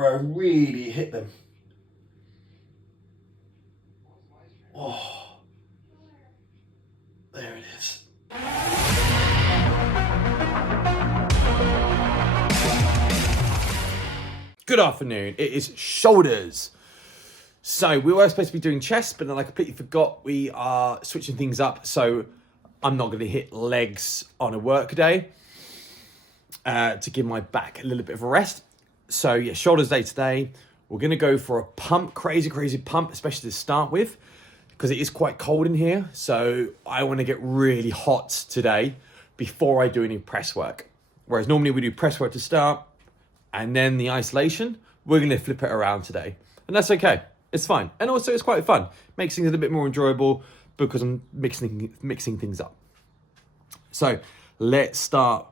where I really hit them. Oh, there it is. Good afternoon. It is shoulders. So we were supposed to be doing chest, but then I completely forgot we are switching things up. So I'm not going to hit legs on a work day to give my back a little bit of a rest. So yeah, shoulders day today. We're going to go for a pump, crazy pump, especially to start with, because it is quite cold in here. So I want to get really hot today before I do any press work. Whereas normally we do press work to start and then the isolation. We're going to flip it around today. And that's okay. It's fine. And also it's quite fun. Makes things a little bit more enjoyable because I'm mixing things up. So let's start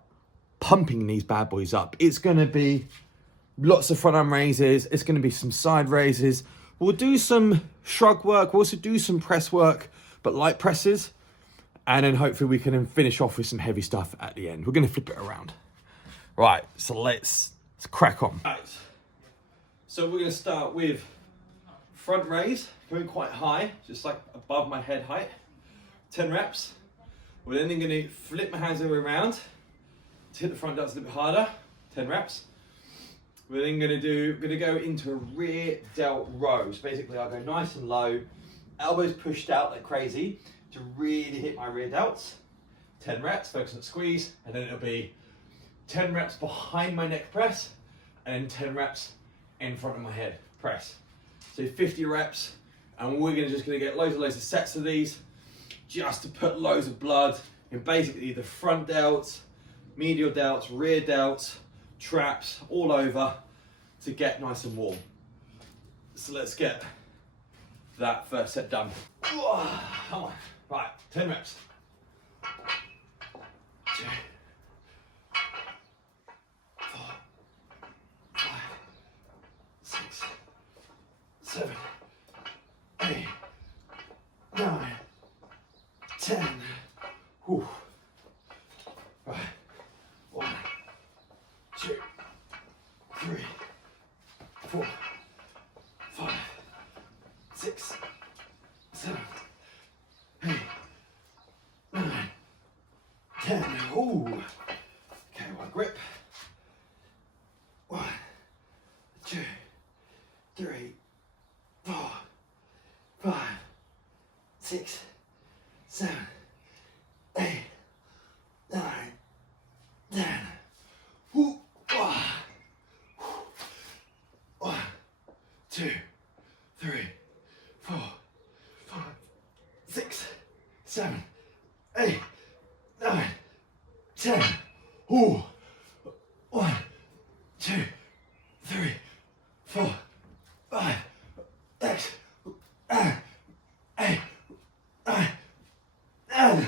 pumping these bad boys up. It's going to be lots of front arm raises. It's going to be some side raises. We'll do some shrug work. We'll also do some press work, but light presses. And then hopefully we can finish off with some heavy stuff at the end. We're going to flip it around. Right, so let's crack on. Right. So we're going to start with front raise, going quite high, just like above my head height. 10 reps. We're then going to flip my hands the other way around to hit the front delts a little bit harder. 10 reps. We're then going to go into a rear delt row. So basically I'll go nice and low, elbows pushed out like crazy to really hit my rear delts. 10 reps, focus on squeeze, and then it'll be 10 reps behind my neck press, and then 10 reps in front of my head press. So 50 reps, and we're just gonna get loads of sets of these, just to put loads of blood in basically the front delts, medial delts, rear delts, traps, all over to get nice and warm. So let's get that first set done. Come on, right, 10 reps. 2, 4, 5, 6, 7, 8, 9, 10. Whew. Right. 1, 2, 3, 4, 5, 6, 7, 8, 9, 10. Ooh. Okay, one grip. 1, 2, 3, 4, 5, 6, 7, 8, 9, 10. Ooh. 1, 2, 3, 4, 5, 6, 7, 8, 9, 10. Ooh. 1, 2, 3, 4, 5, 6, 8, 9, 10.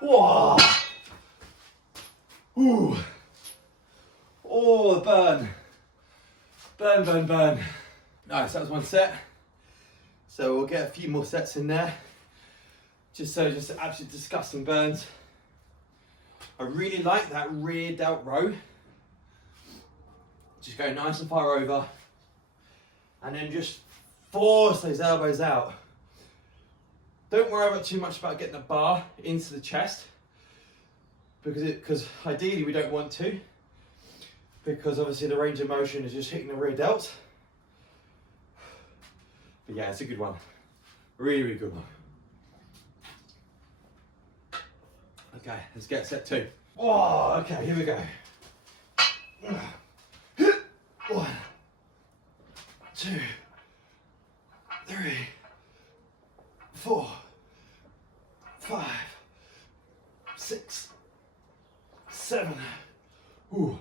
Whoa. Ooh. Oh, the burn. Burn. Nice, that was one set. So we'll get a few more sets in there. Just absolutely disgusting burns. I really like that rear delt row. Just go nice and far over. And then just force those elbows out. Don't worry too much about getting the bar into the chest. Because ideally we don't want to. Because obviously the range of motion is just hitting the rear delts. But yeah, it's a good one. Really good one. Okay, let's get set 2. Oh, okay, here we go. 1, 2, 3, 4, 5, 6, 7. Ooh.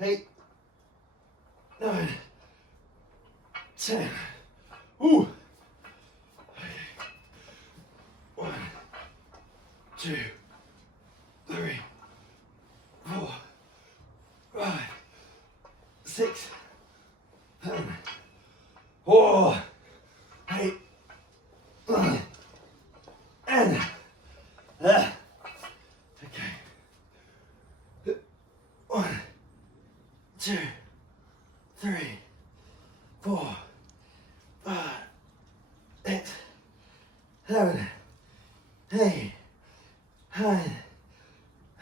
8, 9, 10. Ooh. Okay. 1, 2, 3, 4, 5, 6, 7. Oh. 8, 9, 10. Okay. 1, 2, 3, 4, 5, 6, 7, 8, 9,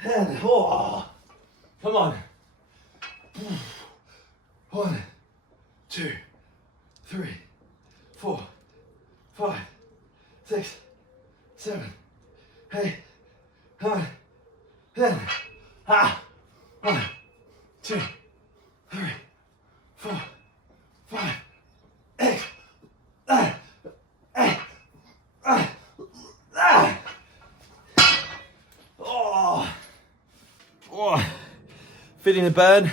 10. Oh, come on. 1, 2, 3, 4, 5, 6, 7, 8, 9, 10. Ah. 1, 2, 3, 4, 5, 8, 9, 8, 9, 9. Oh. Oh. Feeling the burn.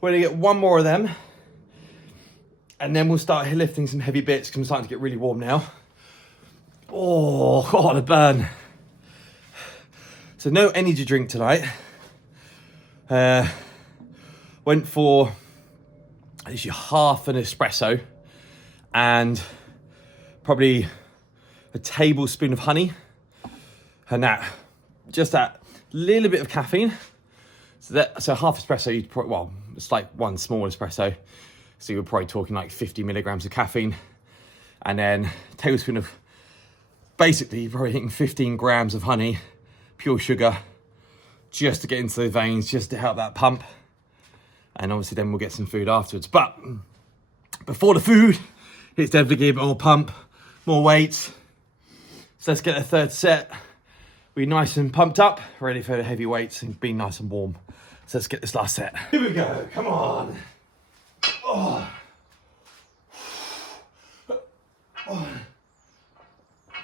We're gonna get one more of them, and then we'll start lifting some heavy bits because I'm starting to get really warm now. Oh, the burn. So no energy drink tonight. Went for actually half an espresso and probably a tablespoon of honey, and just that little bit of caffeine. So half espresso, you'd probably, well, it's like one small espresso, so you're probably talking like 50 milligrams of caffeine, and then a tablespoon of, basically you're probably hitting 15 grams of honey, pure sugar, just to get into the veins, just to help that pump. And obviously then we'll get some food afterwards. But before the food, it's definitely give it more pump, more weights. So let's get a third set. Be nice and pumped up, ready for the heavy weights and be nice and warm. So let's get this last set. Here we go, come on. Oh. 1,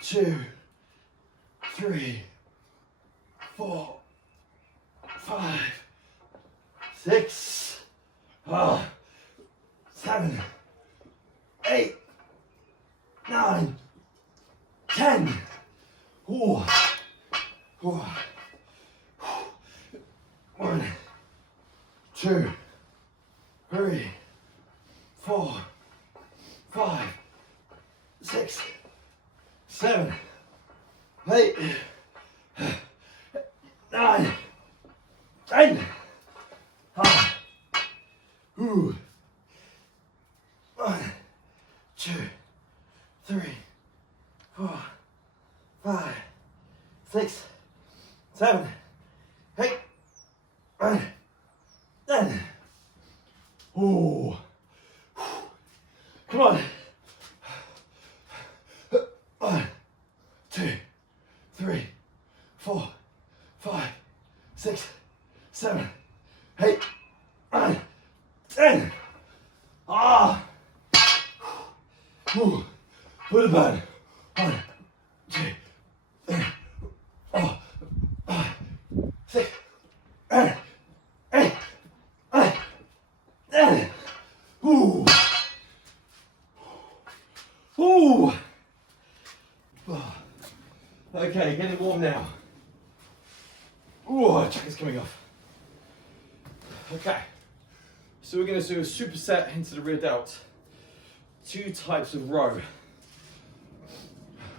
2, 3, 4, 5, 6, 7, 8, 9, 10. Ooh. 1, 2, 3, 4, 5, 6, 7, 8, 9, 10. Ooh. 1, 2, 3, 4, 5, 6, 7, 8, 9, 10. Ooh. Come on. 1, 2, 3, 4, 5, 6, 7, 8, 9, 10. Ah. Ooh. Put it back. 1, 2, 3, 4, 5, 6, 7, 8, 9, 10. Ooh. Ooh. Okay, getting warm now. Ooh, jacket's coming off. Okay, so we're going to do a superset into the rear delt. 2 types of row.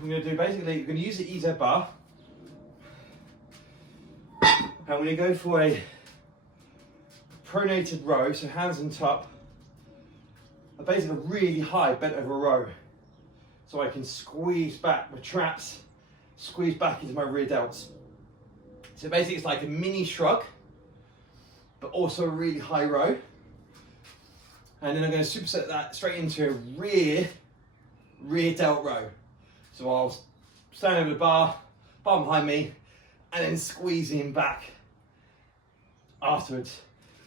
I'm going to do basically, you're going to use the EZ bar, and we're going to go for a pronated row, so hands on top, basically a really high bent over row, so I can squeeze back my traps, squeeze back into my rear delts. So basically it's like a mini shrug, but also a really high row. And then I'm going to superset that straight into a rear delt row. So I'll stand over the bar behind me, and then squeezing back afterwards.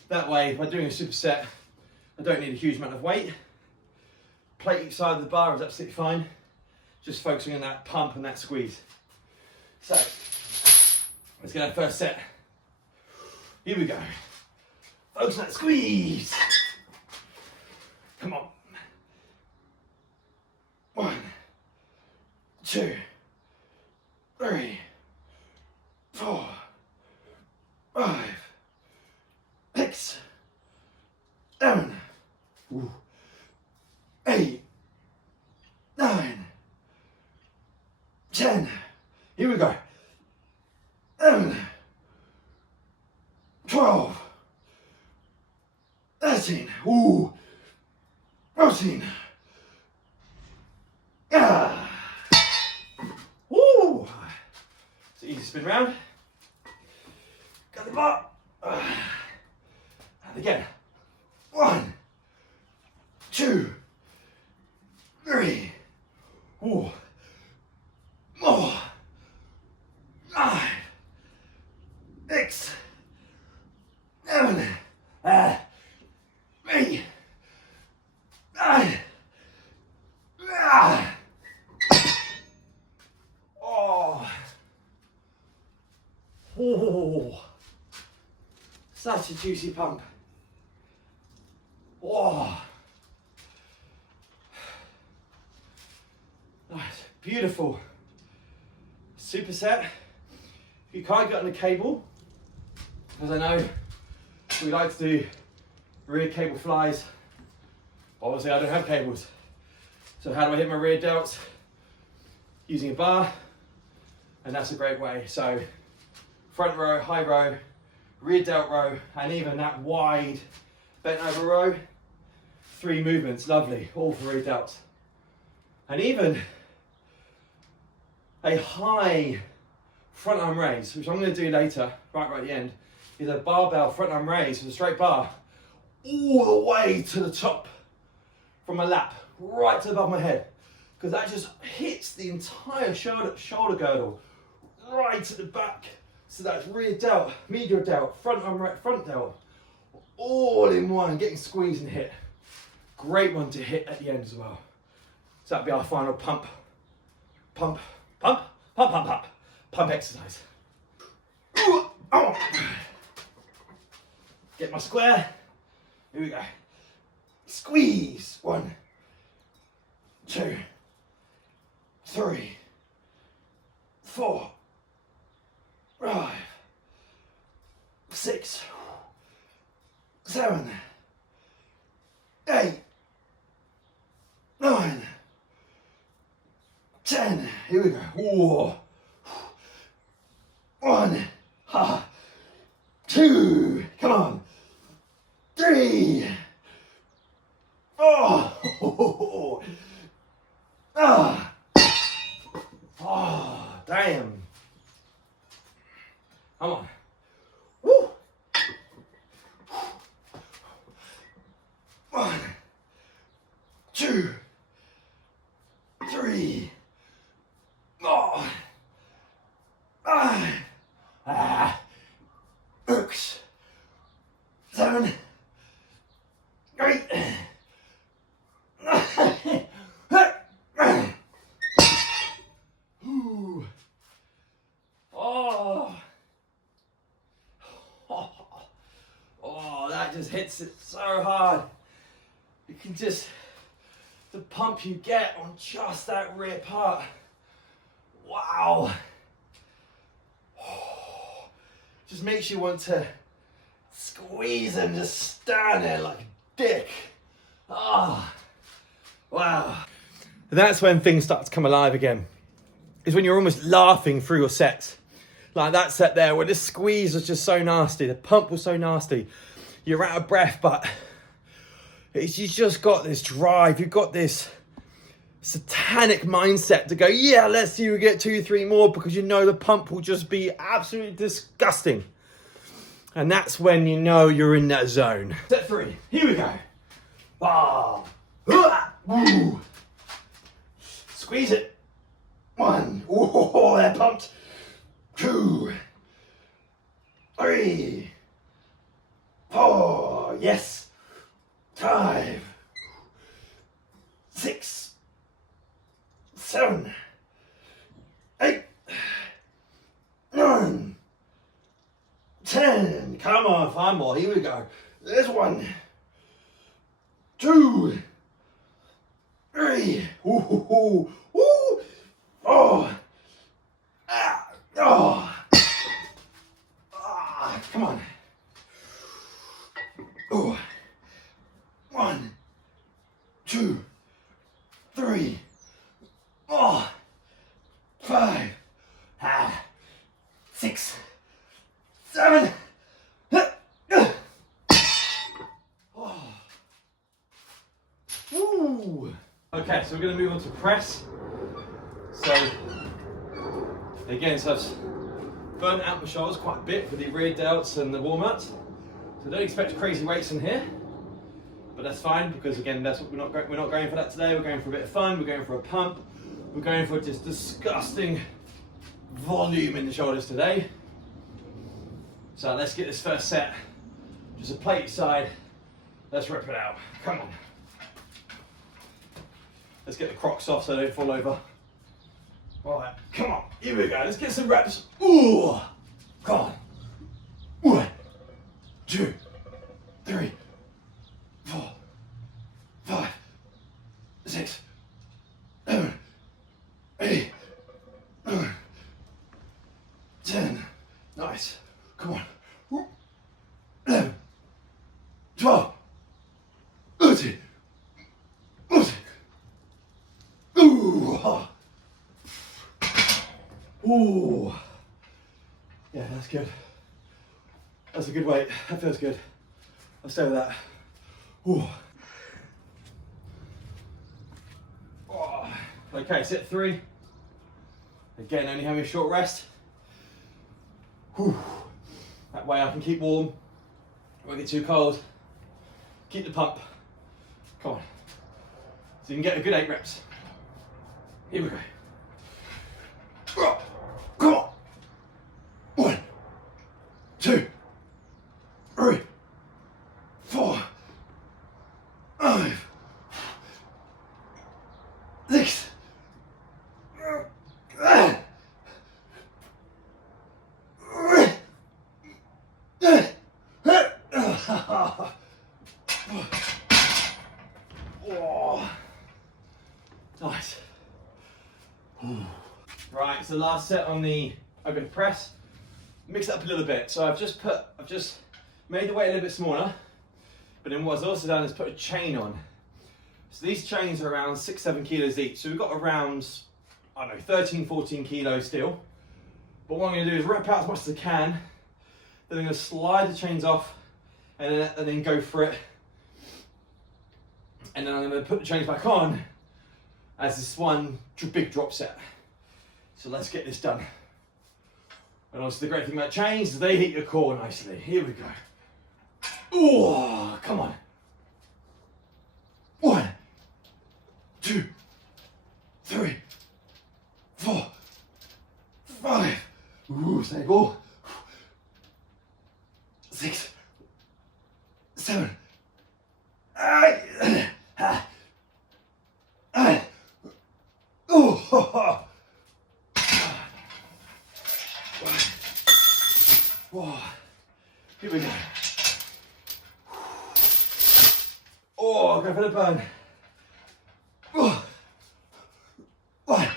That way, if I'm doing a superset, I don't need a huge amount of weight. Plate each side of the bar is absolutely fine. Just focusing on that pump and that squeeze. So, let's get our first set. Here we go. Focus on that squeeze. Come on. 1, 2, 3, 4, 5, 6, 7, 8, 9, 10. Here we go. 11, 12, 13. Ooh. routine. Woo! It's an easy spin round. Got the bar. And again. 1, 2, 3. Ooh. More. 9, 6, 7, 8, 9. Oh, such a juicy pump. Oh, nice, beautiful. Superset. If you can't get on the cable, because I know we like to do rear cable flies. Obviously, I don't have cables. So how do I hit my rear delts? Using a bar, and that's a great way. So front row, high row, rear delt row, and even that wide bent over row. 3 movements, lovely, all for rear delts. And even a high front arm raise, which I'm going to do later, right at the end, is a barbell front arm raise with a straight bar, all the way to the top, from my lap, right to the above my head, because that just hits the entire shoulder girdle, right to the back. So that's rear delt, medial delt, front arm, front delt, all in one, getting squeezed and hit. Great one to hit at the end as well. So that'll be our final pump, pump, pump, pump, pump, pump, pump exercise. Get my square. Here we go. Squeeze. 1, 2, 3, 4, 5, 6, 7, 8, 9, 10. Here we go. Whoa. 1, 2. Come on. 3. Oh. Oh, damn. Come on. Woo. 1, 2, 3, 4, 5, 6, 7, 8, 9. Oh, that just hits it so hard. You can just, the pump you get on just that rear part. Wow. Just makes you want to squeeze and just stand there like a dick. Ah, wow. That's when things start to come alive again. Is when you're almost laughing through your sets. Like that set there where the squeeze was just so nasty, the pump was so nasty. You're out of breath, but you've just got this drive, you've got this satanic mindset to go, yeah, let's see you get 2, 3 more, because you know the pump will just be absolutely disgusting. And that's when you know you're in that zone. Set 3, here we go. Bar. Woo. Squeeze it. 1, oh, that pumped. 2, 3, 4, yes. 5, 6, 7, 8, 9, 10. Come on, 5 more. Here we go. There's 1, 2, 3, ooh, 4. Oh. Come on. Oh. 1, 2, 3, 4, 5, 6, 7. Oh. Ooh. Okay, so we're going to move on to press. So again, so I've burnt out my shoulders quite a bit for the rear delts and the warm-ups. So don't expect crazy weights in here, but that's fine because again, that's what we're not going for that today. We're going for a bit of fun. We're going for a pump. We're going for just disgusting volume in the shoulders today. So let's get this first set. Just a plate side. Let's rip it out. Come on. Let's get the Crocs off so they don't fall over. All right, come on. Here we go. Let's get some reps. Ooh, come on. 1, 2, 3, 4, 5, 6, 7, 8, 9, 10. Nice. Come on. 11, 12, 13, 14. Ooh. Ooh. Yeah, that's good. That's a good weight. That feels good. I'll stay with that. Ooh. Oh. Okay, set 3. Again, only having a short rest. Whew. That way I can keep warm. Won't get too cold. Keep the pump. Come on. So you can get a good 8 reps. Here we go. Come on. 1, 2, 3, 4, 5, 6, 7, 8. Oh, nice. Right, so last set on the overhead press. Mix it up a little bit. So I've just made the weight a little bit smaller, but then what I've also done is put a chain on. So these chains are around 6-7 kilos each. So we've got around, I don't know, 13-14 kilos still. But what I'm going to do is rip out as much as I can. Then I'm going to slide the chains off and then go for it. And then I'm going to put the chains back on as this one big drop set. So let's get this done. And also the great thing about chains is they hit your core nicely. Here we go. Ooh, come on. 1, 2, 3, 4, 5. Ooh, stable. 6, 7, 8. Ooh. Whoa. Here we go. Oh, go for the burn. 1,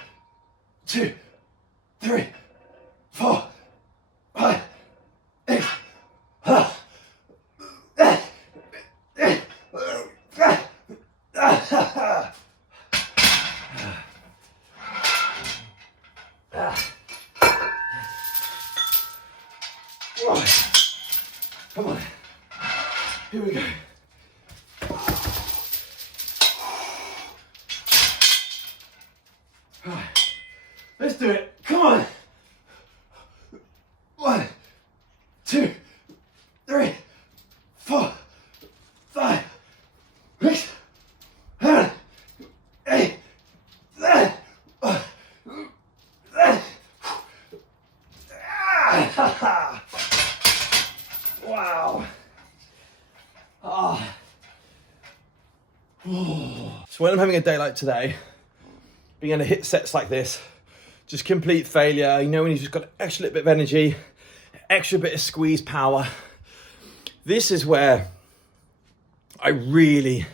2, 3, 4, 5, 6. Come on. Here we go. Let's do it. Come on. 1, 2, 3, 4, 5, 6, 7, 8, 9. Wow. So when I'm having a day like today, being able to hit sets like this, just complete failure. You know, when you've just got an extra little bit of energy, extra bit of squeeze power. This is where I really,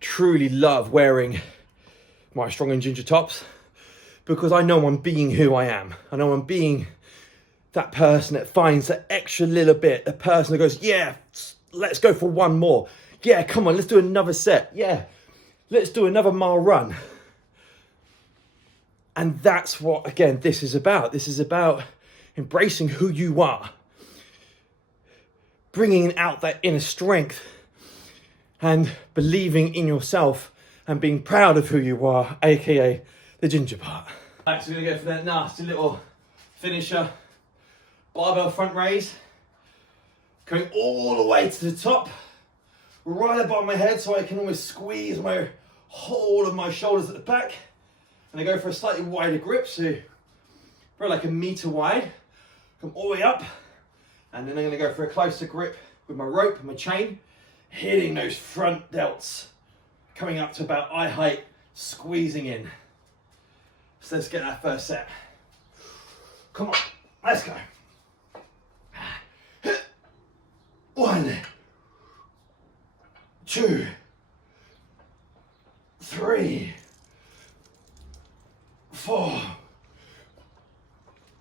truly love wearing my Strong and Ginger tops, because I know I'm being who I am. I know I'm being that person that finds that extra little bit, the person that goes, yeah, let's go for one more. Yeah, come on, let's do another set. Yeah, let's do another mile run. And that's what, again, this is about. This is about embracing who you are, bringing out that inner strength and believing in yourself and being proud of who you are, aka the ginger part. Right, so we're gonna go for that nasty little finisher. Barbell front raise. Going all the way to the top, right above my head so I can almost squeeze my whole of my shoulders at the back. And I go for a slightly wider grip, so probably like 1 meter wide. Come all the way up, and then I'm gonna go for a closer grip with my rope and my chain, hitting those front delts, coming up to about eye height, squeezing in. So let's get that first set. Come on, let's go. 1, 2, 3, 4,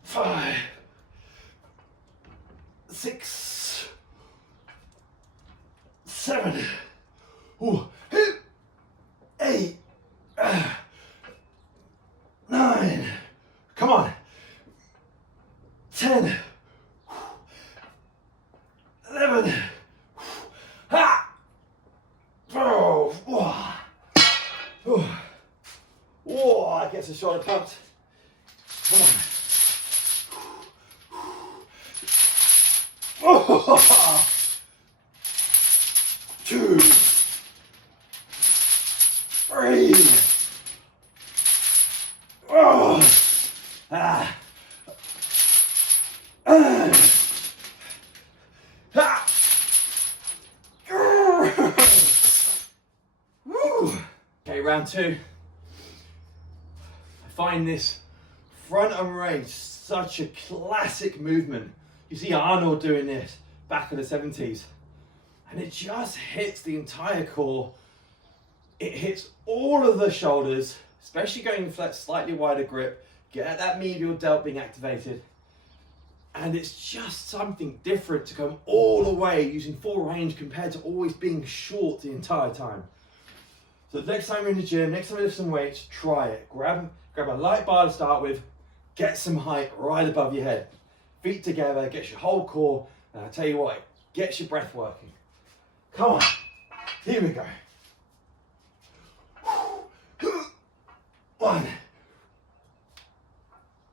5, 6, 7, 8, 9, come on, 10, 11, 12, that gets the shoulder pumped. Come on. 2, 3, Okay, round 2. I find this front arm raise such a classic movement. You see Arnold doing this back in the 70s. And it just hits the entire core. It hits all of the shoulders, especially going for that slightly wider grip. Get that medial delt being activated. And it's just something different to come all the way using full range compared to always being short the entire time. So next time you're in the gym, next time you lift some weights, try it. Grab a light bar to start with, get some height right above your head. Feet together, gets your whole core, and I tell you what, it gets your breath working. Come on, here we go. 1,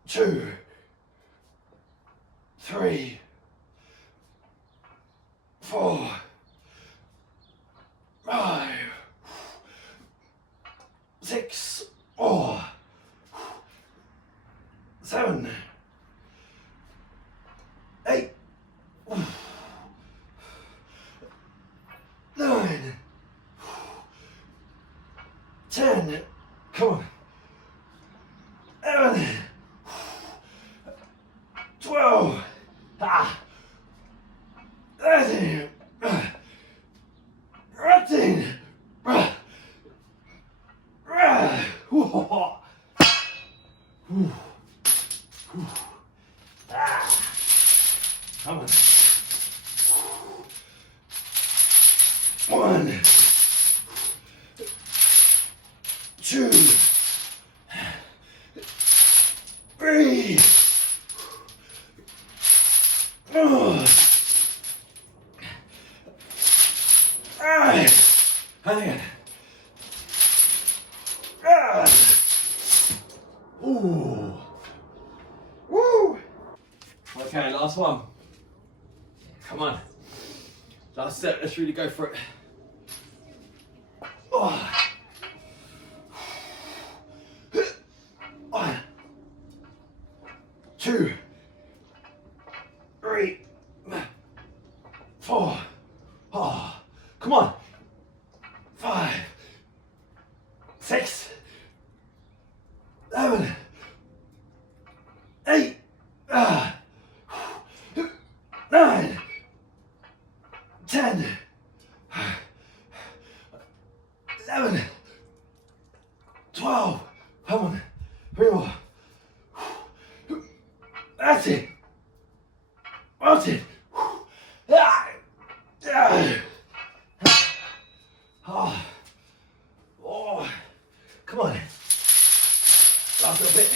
2, 3, 4, 5, 6, 7, 8, 9, 10, come on, 11, 12, 13, 14, come on. 1, 2, 3, 4, 5, and again. Ooh. Woo. Okay, last one. Come on. Last set, let's really go for it. 1, 2, 3, 4. Come on. 5, 6, 7, 8, 9, 10, 11, 12. Come on. 3 more. That's it. That's it. Come on. Last little bit.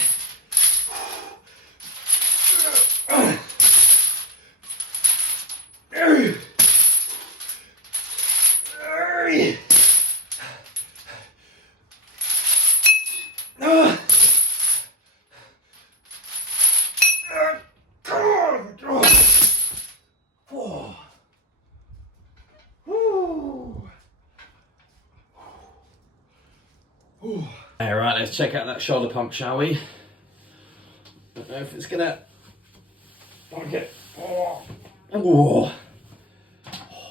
All right, let's check out that shoulder pump, shall we? Don't know if it's gonna. Okay. Oh,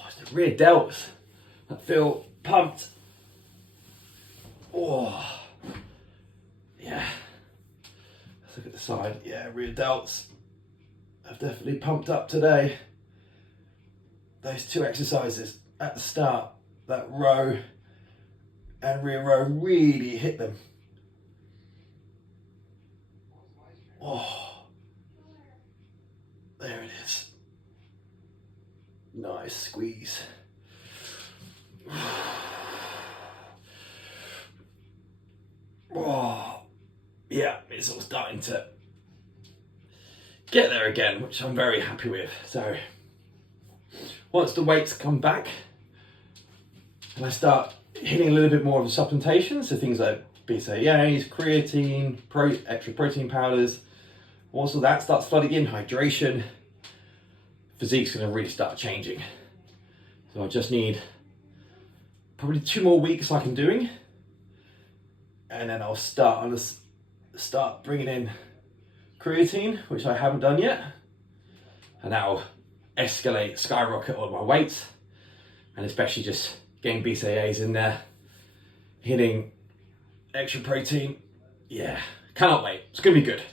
it's the rear delts that feel pumped. Oh, yeah. Let's look at the side. Yeah, rear delts have definitely pumped up today. Those two exercises at the start, that row and rear row, really hit them. Oh, there it is. Nice squeeze. Oh, yeah, it's all starting to get there again, which I'm very happy with. So once the weights come back and I start hitting a little bit more of the supplementation, so things like BCAAs, creatine, extra protein powders, also that starts flooding in, hydration, physique's going to really start changing. So I just need probably 2 more weeks like I'm doing, and then I'll start bringing in creatine, which I haven't done yet, and that'll skyrocket all my weights, and especially just getting BCAAs in there, hitting extra protein. Yeah, cannot wait. It's gonna be good.